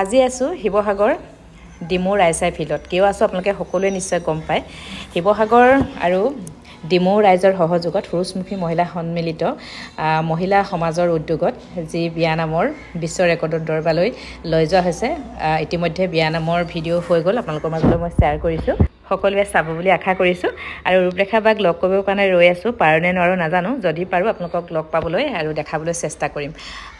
আজি আছোঁ শিৱসাগৰ ডিমৌ ৰাইচাই ফিল্ডত। কিয় আছোঁ আপোনালোকে সকলোৱে নিশ্চয় গম পায়। শিৱসাগৰ আৰু ডিমৌ ৰাইজৰ সহযোগত সুৰুচমুখী মহিলা সন্মিলিত মহিলা সমাজৰ উদ্যোগত যি বিয়ানামৰ বিশ্ব ৰেকৰ্ডৰ দৰবাৰলৈ লৈ যোৱা হৈছে। ইতিমধ্যে বিয়ানামৰ ভিডিঅ' হৈ গ'ল, আপোনালোকৰ মাজলৈ মই শ্বেয়াৰ কৰিছোঁ। সকলোৱে চাব বুলি আশা কৰিছোঁ আৰু ৰূপৰেখা বাক লগ কৰিবৰ কাৰণে ৰৈ আছোঁ। পাৰোঁ নে নোৱাৰোঁ নাজানো, যদি পাৰোঁ আপোনালোকক লগ পাবলৈ আৰু দেখাবলৈ চেষ্টা কৰিম।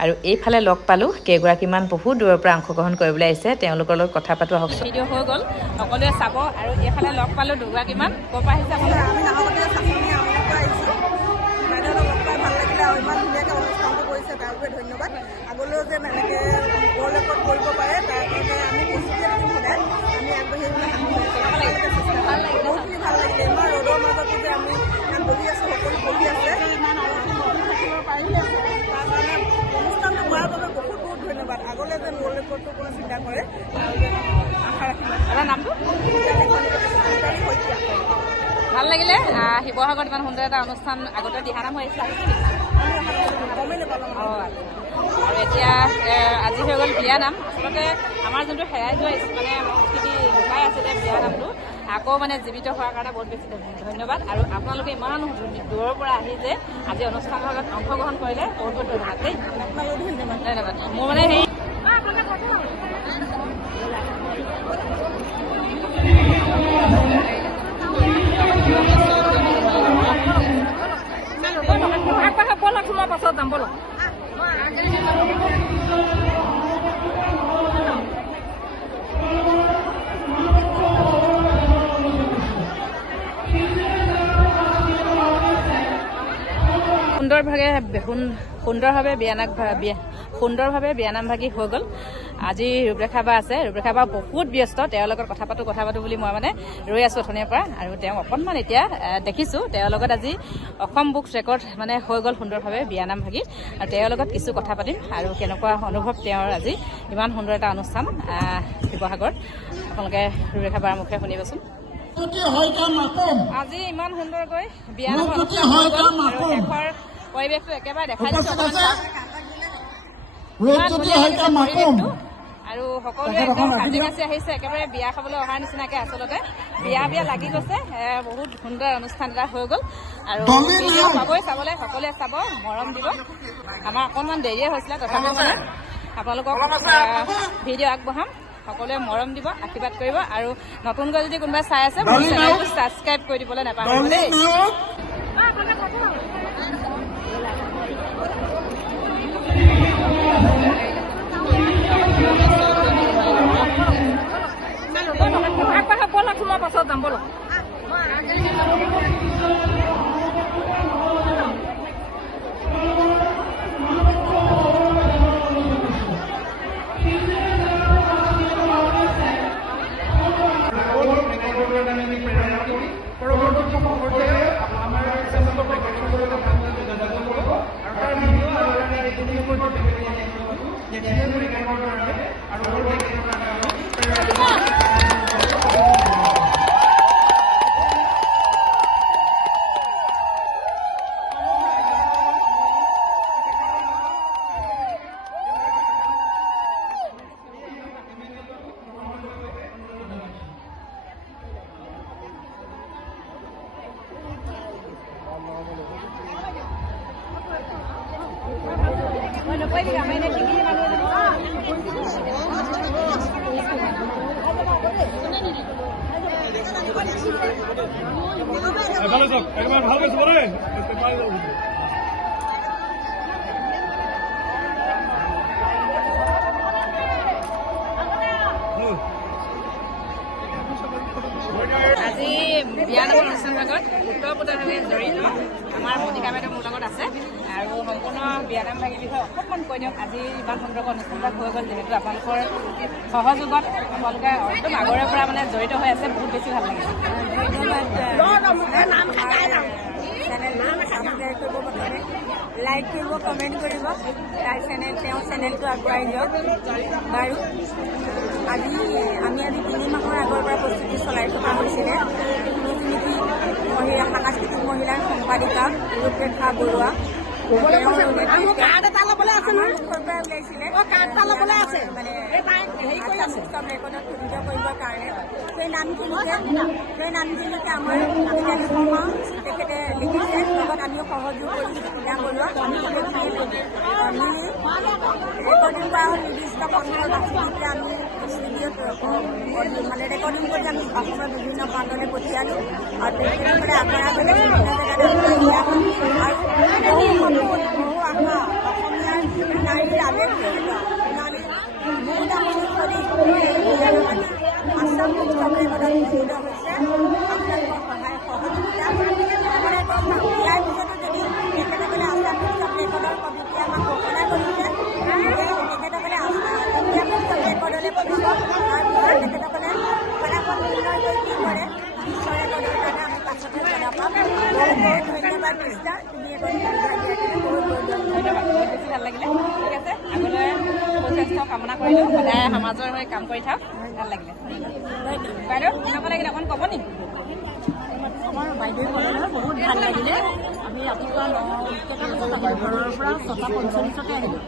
আৰু এইফালে লগ পালোঁ কেইগৰাকীমান বহু দূৰৰ পৰা অংশগ্ৰহণ কৰিবলৈ আহিছে, তেওঁলোকৰ লগত কথা পাতোঁ আহক। ভিডিঅ' হৈ গ'ল, সকলোৱে চাব। আৰু এইফালে লগ পালোঁ দুগৰাকীমান। ক'ৰ পৰা আহিছে আপোনালোকে? আমি নাহৰকটীয়া চাচনি আমলৰ পৰা আহিছোঁ। বাইদেউহঁতক লগ পাই ভাল লাগিলে আৰু ইমান ধুনীয়াকৈ অনুষ্ঠানটো কৰিছে, তাৰ বাবে ধন্যবাদ। আগলৈও যেন এনেকৈ ৱৰ্ল্ড ৰেকৰ্ড কৰিব পাৰে তাৰ কাৰণে আমি প্ৰস্তুতি থাকিম সদায়। আমি আগবাঢ়ি বহুতখিনি ভাল লাগিলে। ইমান ৰ'দৰ মাজতো যে আমি ইয়াত বহি আছোঁ, সকলো বহি আছে, ইমান থাকিব পাৰিলে তাৰ কাৰণে অনুষ্ঠানটো কৰাৰ বাবে বহুত বহুত ধন্যবাদ। আগলৈ যেন ৱৰ্ল্ড ৰেকৰ্ডটো কোনো চিন্তা কৰে আৰু যেন আশা ৰাখিব। আপোনাৰ নামটো? ভাল লাগিলে। শিৱসাগৰত ইমান সুন্দৰ এটা অনুষ্ঠান আগতে দিহানাম হৈ আহিছিলে, গমেই নাপালোঁ। আৰু এতিয়া আজি হৈ গ'ল বিয়ানাম। আচলতে আমাৰ যোনটো হেৰাই যোৱা মানে সংস্কৃতি লুকাই আছিলে বিয়ানামটো আকৌ মানে জীৱিত হোৱাৰ কাৰণে বহুত বেছি ধন্যবাদ। আৰু আপোনালোকে ইমান দূৰৰ পৰা আহি যে আজি অনুষ্ঠানৰ অংশগ্ৰহণ কৰিলে বহুত বহুত ধন্যবাদ দেই। ধন্যবাদ। মোৰ মানে সেই পাছত যাম বলো। সুন্দৰভাৱে বিয়ানাম ভাগি হৈ গ'ল। আজি ৰূপৰেখা বা আছে, ৰূপৰেখা বা বহুত ব্যস্ত, তেওঁৰ লগত কথা পাতোঁ বুলি মই মানে ৰৈ আছোঁ অথনিৰ পৰা। আৰু তেওঁ অকণমান এতিয়া দেখিছোঁ, তেওঁৰ লগত আজি অসম বুকছ ৰেকৰ্ড মানে হৈ গ'ল সুন্দৰভাৱে বিয়ানাম ভাগি। আৰু তেওঁৰ লগত কিছু কথা পাতিম আৰু কেনেকুৱা অনুভৱ তেওঁৰ আজি ইমান সুন্দৰ এটা অনুষ্ঠান শিৱসাগৰত। আপোনালোকে ৰূপৰেখা বাৰ মুখে শুনিবচোন। আজি ইমান সুন্দৰকৈ বিয়ানাম অনুষ্ঠান হৈ গ'ল আৰু শেষৰ পৰিৱেশটো একেবাৰে দেখাই দিছোঁ আৰু সকলোৱে একদম সাজি কাচি আহিছে, একেবাৰে বিয়া খাবলৈ অহাৰ নিচিনাকৈ। আচলতে বিয়া লাগি গৈছে। বহুত সুন্দৰ অনুষ্ঠান এটা হৈ গ'ল আৰু পাবই চাবলৈ, সকলোৱে চাব, মৰম দিব। আমাৰ অকণমান দেৰিয়ে হৈছিলে, তথাপিও মানে আপোনালোকক ভিডিঅ' আগবঢ়াম। সকলোৱে মৰম দিব, আশীৰ্বাদ কৰিব। আৰু নতুনকৈ যদি কোনোবাই চাই আছে মোৰ চেনেলটো ছাবস্ক্ৰাইব কৰি দিবলৈ নাপাহৰিব দেই। পাছত যাম বলো। আজি বিয়ানামৰ অনুষ্ঠান ভাগত ওতঃপ্ৰোতভাৱে জড়িত আমাৰ মনিকা বাইদেউ মোৰ লগত আছে আৰু সম্পূৰ্ণ বিয়ানাম ভাগিৰ বিষয়ে অকণমান কৈ দিয়ক। আজি ইমান সুন্দৰকৈ অনুষ্ঠান ভাগ হৈ গ'ল, যিহেতু আপোনালোকৰ সহযোগত আপোনালোকে একদম আগৰে পৰা মানে জড়িত হৈ আছে, বহুত বেছি ভাল লাগিছে। লাইক কৰিব, কমেণ্ট কৰিব, তেওঁৰ চেনেলটো আগবঢ়াই দিয়ক। বাৰু আজি 3 মাহৰ আগৰ পৰা প্ৰস্তুতি চলাই থকা হৈছিলে। সাংস্কৃতিক মহিলাৰ সম্পাদিকা ৰূপৰেখা বৰুৱা ওলাইছিলে মানে আসাম উৎসৱ ৰেকৰ্ডত সুবিধা কৰিবৰ কাৰণে সেই নামখিনিকে আমাৰ বিজ্ঞানী শৰ্মা তেখেতে লিখিছে, লগত আমিও সহযোগ কৰি সুবিধা কৰোঁ। আমি মিলি ৰেকৰ্ডিং কৰা হ'ল নিৰ্দিষ্ট কণ্ঠ বাছি দিলে আমি ষ্টুডিঅ'ত মানে ৰেকৰ্ডিং কৰি আমি অসমৰ বিভিন্ন প্ৰান্তলৈ পঠিয়ালোঁ আৰু তেখেতসকলে আখৰা বেলেগ বিভিন্ন জেগাত আখৰা দিয়া হ'ল আৰু বহু সপোন বহু আশা অসমীয়াৰ নাৰীৰ আৱেগ নাৰীৰ মূলমূল কৰি আসাম উৎসৱ ৰেকৰ্ডত নিয়োজিত হৈছে। আপোনালোকৰ সহায় সহযোগিতা ইয়াৰ পিছতো যদি তেখেতসকলে আসাম উৎসৱ ৰেকৰ্ডৰ কমিটি আমাক ঘোষণা কৰিছে, তেখেতসকলে আসাম উৎসৱ ৰেকৰ্ডলৈ পঠিয়াব। তাৰপিছত তেখেতসকলে ফলাফল নিৰ্ণয় কৰি কি কৰে বিশ্ব ৰেকৰ্ডৰ কাৰণে আমি পাছতহে জনাব পাম। বহুত বহুত ধন্যবাদ কৃষ্ণা, তুমি এখন সুবিধা দিয়াৰ কাৰণে বহুত বহুত ধন্যবাদ, বহুত বেছি ভাল লাগিলে। ঠিক আছে, আগলৈ সুস্বাস্থ্য কামনা কৰিলোঁ, সদায় সমাজৰ হৈ কাম কৰি থাক, ভাল লাগিলে। বাইদেউ কেনেকুৱা লাগিলে অকণ ক'ব নেকি? আমাৰ বাইদেউসকলে বহুত ভাল লাগিলে। আমি ৰাতিপুৱা 9টা বজাত আহিলোঁ, ঘৰৰ পৰা 6:45তে আহিলোঁ।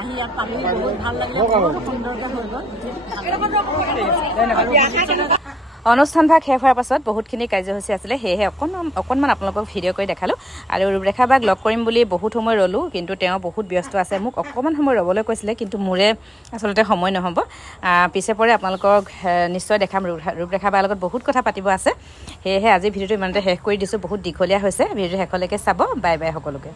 আহি ইয়াত পালি বহুত ভাল লাগিলে, বহুত সুন্দৰকৈ হৈ গ'ল। ধন্যবাদ। অনুষ্ঠানভাগ শেষ হোৱাৰ পাছত বহুতখিনি কাৰ্যসূচী আছিলে, সেয়েহে অকণমান আপোনালোকক ভিডিঅ' কৰি দেখালোঁ। আৰু ৰূপৰেখা বাক লগ কৰিম বুলি বহুত সময় ৰ'লোঁ, কিন্তু তেওঁ বহুত ব্যস্ত আছে। মোক অকণমান সময় ৰ'বলৈ কৈছিলে, কিন্তু মোৰে আচলতে সময় নহ'ব। পিছে পৰে আপোনালোকক নিশ্চয় দেখাম। ৰূপৰেখা বাৰ লগত বহুত কথা পাতিব আছে, সেয়েহে আজি ভিডিঅ'টো ইমানতে শেষ কৰি দিছোঁ। বহুত দীঘলীয়া হৈছে, ভিডিঅ'টো শেষলৈকে চাব। বাই বাই সকলোকে।